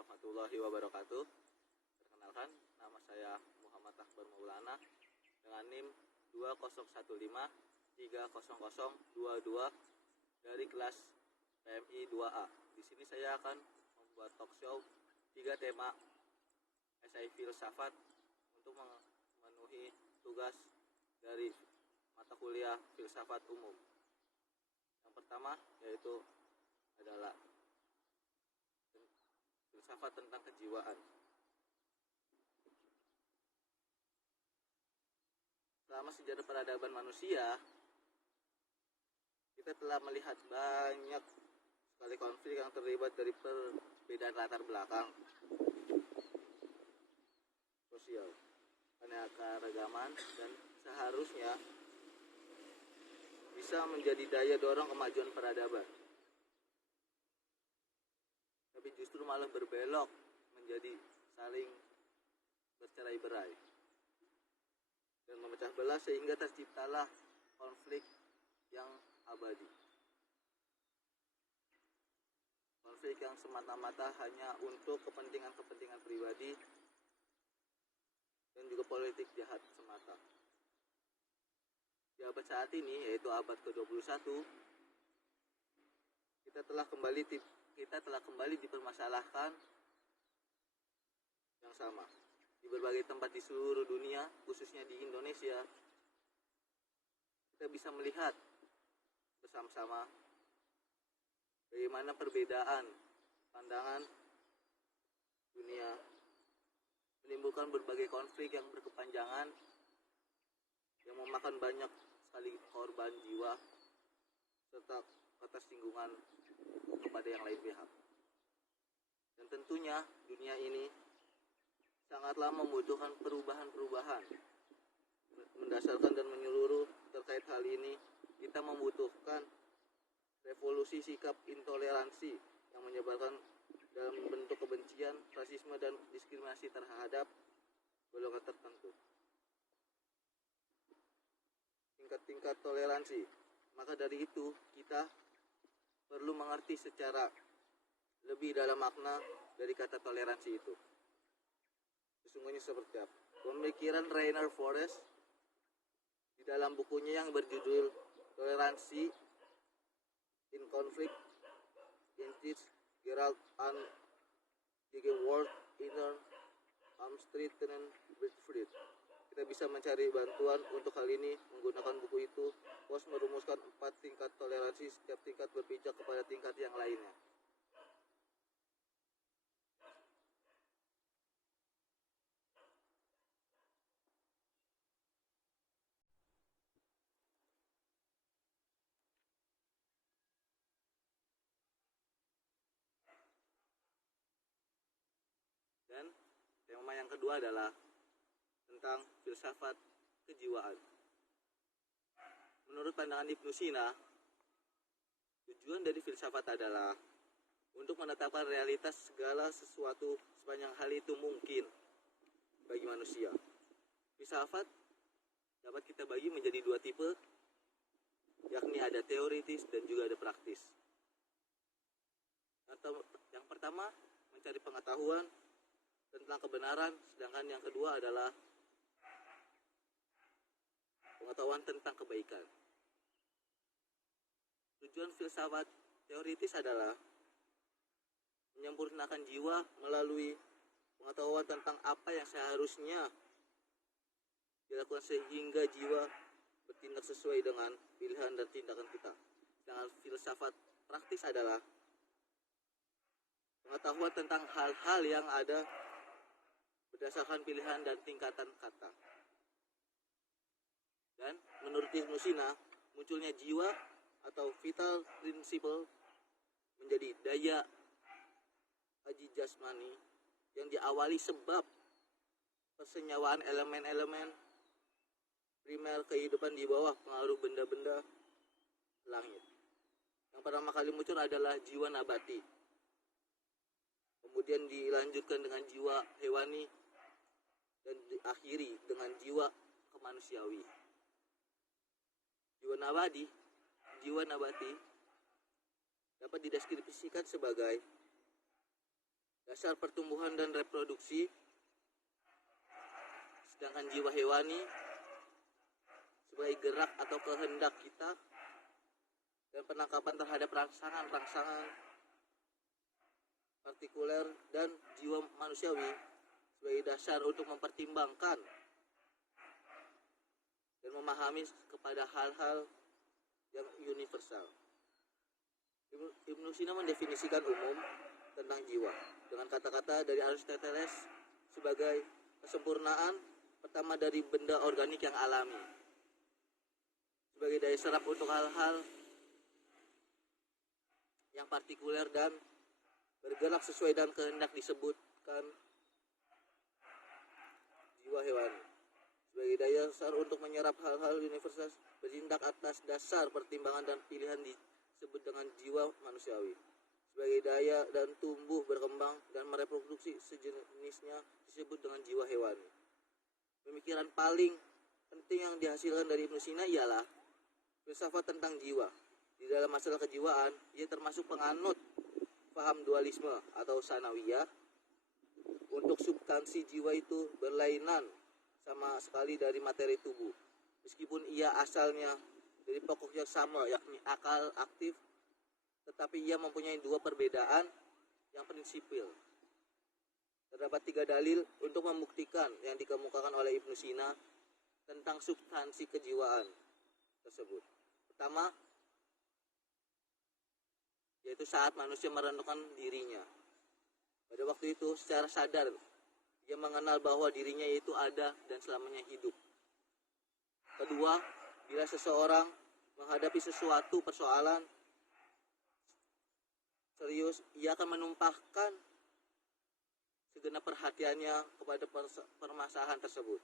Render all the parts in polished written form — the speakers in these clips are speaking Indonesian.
warahmatullahi wabarakatuh. Perkenalkan, nama saya Muhammad Akbar Maulana dengan NIM 2015300022 dari kelas PMI 2A. Di sini saya akan membuat talk show 3 tema esai filsafat untuk memenuhi tugas dari mata kuliah filsafat umum. Yang pertama yaitu adalah filsafat tentang kejiwaan. Selama sejarah peradaban manusia, kita telah melihat banyak sekali konflik yang terlibat dari perbedaan latar belakang sosial, keanekaragaman, dan seharusnya bisa menjadi daya dorong kemajuan peradaban. Tapi justru malah berbelok menjadi saling bercerai-berai dan memecah belah sehingga terciptalah konflik yang abadi. Konflik yang semata-mata hanya untuk kepentingan-kepentingan pribadi dan juga politik jahat semata. Di abad saat ini, yaitu abad ke-21, kita telah kembali dipermasalahkan yang sama. Di berbagai tempat di seluruh dunia, khususnya di Indonesia, kita bisa melihat bersama-sama bagaimana perbedaan pandangan dunia menimbulkan berbagai konflik yang berkepanjangan yang memakan banyak sekali korban jiwa serta ketersinggungan kepada yang lain pihak. Dan tentunya dunia ini sangatlah membutuhkan perubahan-perubahan mendasarkan dan menyeluruh. Terkait hal ini, kita membutuhkan revolusi sikap intoleransi yang menyebarkan dalam bentuk kebencian, rasisme, dan diskriminasi terhadap golongan tertentu. Tingkat-tingkat toleransi. Maka dari itu, kita perlu mengerti secara lebih dalam makna dari kata toleransi itu. Sesungguhnya seperti apa? Pemikiran Rainer Forrest di dalam bukunya yang berjudul Toleransi in Conflict in which Gerald and Gegenwart Inner Amstritten Fried. Kita bisa mencari bantuan untuk hal ini menggunakan buku itu. Forrest merumuskan 4 tingkat toleransi, setiap tingkat berpijak kepada tingkat yang lainnya. Dan tema yang kedua adalah tentang filsafat kejiwaan. Menurut pandangan Ibnu Sina, tujuan dari filsafat adalah untuk menetapkan realitas segala sesuatu sepanjang hal itu mungkin bagi manusia. Filsafat dapat kita bagi menjadi 2 tipe, yakni ada teoritis dan juga ada praktis. Yang pertama, mencari pengetahuan tentang kebenaran, sedangkan yang kedua adalah pengetahuan tentang kebaikan. Tujuan filsafat teoritis adalah menyempurnakan jiwa melalui pengetahuan tentang apa yang seharusnya dilakukan sehingga jiwa bertindak sesuai dengan pilihan dan tindakan kita. Sedangkan filsafat praktis adalah pengetahuan tentang hal-hal yang ada berdasarkan pilihan dan tingkatan kata. Dan menurut Ibnu Sina, munculnya jiwa atau vital principle menjadi daya haji jasmani yang diawali sebab persenyawaan elemen-elemen primer kehidupan di bawah pengaruh benda-benda langit. Yang pertama kali muncul adalah jiwa nabati, kemudian dilanjutkan dengan jiwa hewani, dan diakhiri dengan jiwa kemanusiawi. Jiwa nabati dapat dideskripsikan sebagai dasar pertumbuhan dan reproduksi, sedangkan jiwa hewani sebagai gerak atau kehendak kita dan penangkapan terhadap rangsangan-rangsangan partikuler, dan jiwa manusiawi sebagai dasar untuk mempertimbangkan dan memahami kepada hal-hal yang universal. Ibnu Sina mendefinisikan umum tentang jiwa dengan kata-kata dari Aristoteles sebagai kesempurnaan pertama dari benda organik yang alami, sebagai daya serap untuk hal-hal yang partikuler dan bergerak sesuai dengan kehendak, disebutkan jiwa hewani sebagai daya besar untuk menyerap hal-hal universal, bertindak atas dasar pertimbangan dan pilihan, disebut dengan jiwa manusiawi sebagai daya dan tumbuh, berkembang dan mereproduksi sejenisnya, disebut dengan jiwa hewani. Pemikiran paling penting yang dihasilkan dari Ibnu Sina ialah filsafat tentang jiwa. Di dalam masalah kejiwaan, ia termasuk penganut paham dualisme atau sanawiyah. Untuk substansi jiwa itu berlainan sama sekali dari materi tubuh, meskipun ia asalnya dari pokok yang sama, yakni akal aktif, tetapi ia mempunyai dua perbedaan yang prinsipil. Terdapat 3 dalil untuk membuktikan yang dikemukakan oleh Ibnu Sina tentang substansi kejiwaan tersebut. Pertama, yaitu saat manusia merenungkan dirinya. Pada waktu itu secara sadar ia mengenal bahwa dirinya itu ada dan selamanya hidup. Kedua, bila seseorang menghadapi sesuatu persoalan serius, ia akan menumpahkan segenap perhatiannya kepada permasalahan tersebut.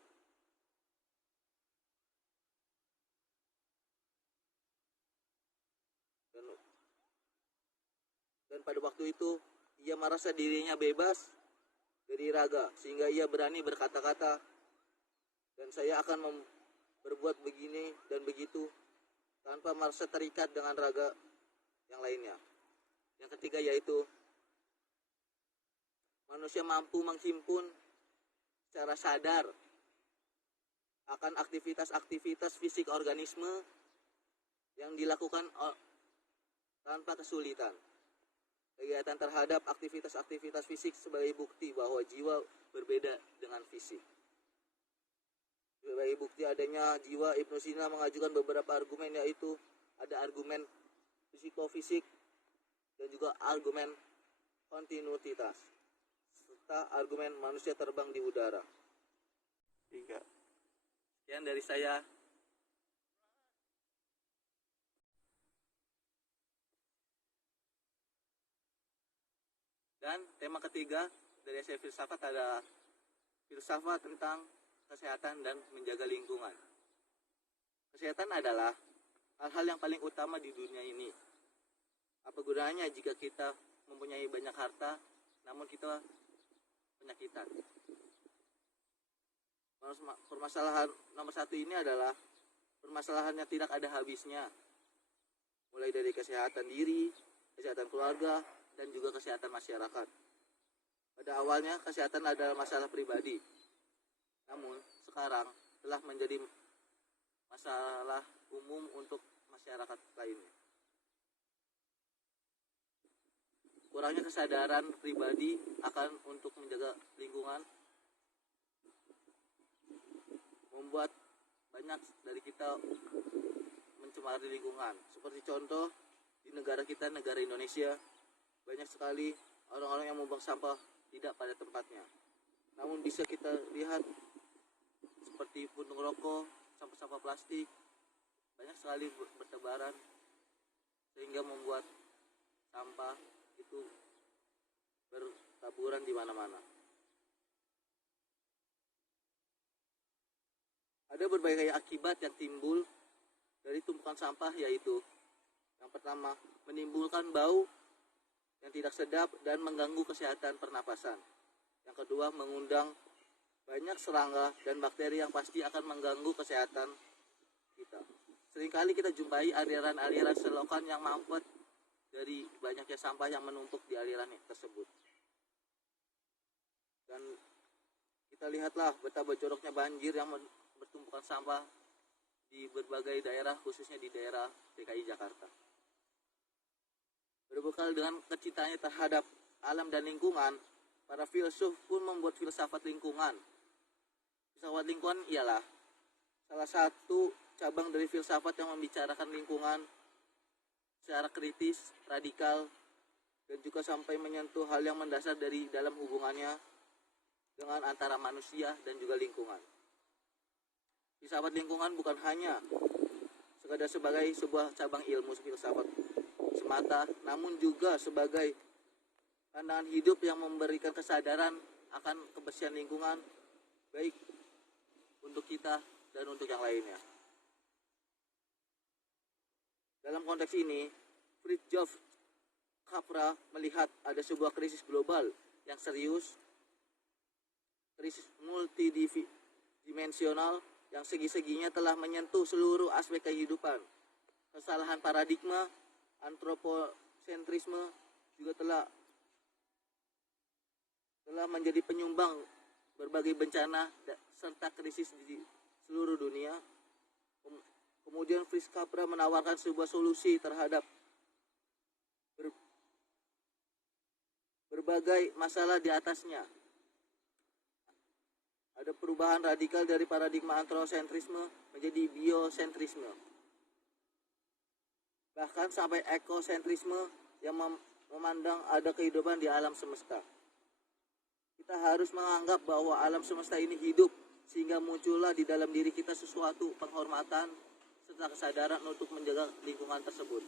Dan pada waktu itu ia merasa dirinya bebas dari raga, sehingga ia berani berkata-kata, dan saya akan berbuat begini dan begitu tanpa merasa terikat dengan raga yang lainnya. Yang ketiga yaitu manusia mampu menghimpun secara sadar akan aktivitas-aktivitas fisik organisme yang dilakukan tanpa kesulitan. Kegiatan terhadap aktivitas-aktivitas fisik sebagai bukti bahwa jiwa berbeda dengan fisik. Sebagai bukti adanya jiwa, Ibnu Sina mengajukan beberapa argumen, yaitu ada argumen psikofisik dan juga argumen kontinuitas, serta argumen manusia terbang di udara. 3. Sekian dari saya. Dan tema ketiga dari essay filsafat adalah filsafat tentang kesehatan dan menjaga lingkungan. Kesehatan adalah hal-hal yang paling utama di dunia ini. Apa gunanya jika kita mempunyai banyak harta, namun kita penyakitan? Permasalahan nomor 1 ini adalah permasalahan yang tidak ada habisnya, mulai dari kesehatan diri, kesehatan keluarga, dan juga kesehatan masyarakat. Pada awalnya kesehatan adalah masalah pribadi, namun sekarang telah menjadi masalah umum untuk masyarakat lainnya. Kurangnya kesadaran pribadi akan untuk menjaga lingkungan membuat banyak dari kita mencemari lingkungan. Seperti contoh di negara kita, negara Indonesia, banyak sekali orang-orang yang membuang sampah tidak pada tempatnya. Namun bisa kita lihat seperti puntung rokok, sampah-sampah plastik banyak sekali bertebaran, sehingga membuat sampah itu bertaburan di mana-mana. Ada berbagai akibat yang timbul dari tumpukan sampah, yaitu yang pertama, menimbulkan bau yang tidak sedap dan mengganggu kesehatan pernapasan. Yang kedua, mengundang banyak serangga dan bakteri yang pasti akan mengganggu kesehatan kita. Seringkali kita jumpai aliran-aliran selokan yang mampet dari banyaknya sampah yang menumpuk di aliran tersebut. Dan kita lihatlah betapa joroknya banjir yang bertumpukan sampah di berbagai daerah, khususnya di daerah DKI Jakarta. Berbekal dengan kecintaannya terhadap alam dan lingkungan, para filsuf pun membuat filsafat lingkungan. Filsafat lingkungan ialah salah satu cabang dari filsafat yang membicarakan lingkungan secara kritis, radikal, dan juga sampai menyentuh hal yang mendasar dari dalam hubungannya dengan antara manusia dan juga lingkungan. Filsafat lingkungan bukan hanya sekadar sebagai sebuah cabang ilmu filsafat semata, namun juga sebagai pandangan hidup yang memberikan kesadaran akan kebersihan lingkungan, baik untuk kita dan untuk yang lainnya. Dalam konteks ini, Fritjof Capra melihat ada sebuah krisis global yang serius, krisis multidimensional yang segi-seginya telah menyentuh seluruh aspek kehidupan. Kesalahan paradigma, antroposentrisme juga telah menjadi penyumbang berbagai bencana serta krisis di seluruh dunia. Kemudian Fritz Capra menawarkan sebuah solusi terhadap berbagai masalah di atasnya. Ada perubahan radikal dari paradigma antroposentrisme menjadi biosentrisme. Bahkan sampai ekosentrisme yang memandang ada kehidupan di alam semesta. Kita harus menganggap bahwa alam semesta ini hidup, sehingga muncullah di dalam diri kita sesuatu penghormatan serta kesadaran untuk menjaga lingkungan tersebut.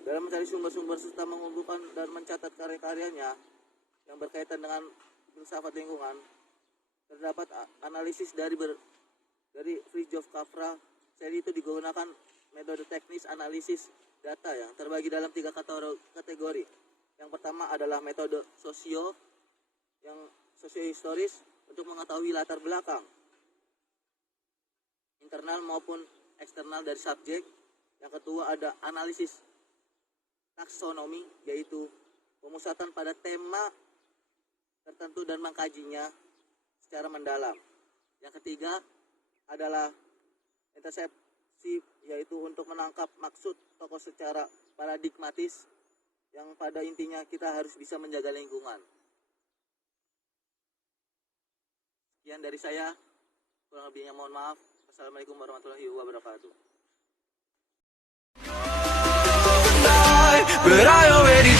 Dalam mencari sumber-sumber serta mengumpulkan dan mencatat karya-karyanya yang berkaitan dengan filsafat lingkungan, terdapat analisis dari Fritjof Capra. Seri itu digunakan metode teknis analisis data yang terbagi dalam 3 kategori. Yang pertama adalah metode sosiohistoris untuk mengetahui latar belakang internal maupun eksternal dari subjek. Yang kedua ada analisis taksonomi, yaitu pemusatan pada tema tertentu dan mengkajinya secara mendalam. Yang ketiga adalah intersepsi, yaitu untuk menangkap maksud tokoh secara paradigmatis, yang pada intinya kita harus bisa menjaga lingkungan. Sekian dari saya, kurang lebihnya mohon maaf. Assalamualaikum warahmatullahi wabarakatuh. But I already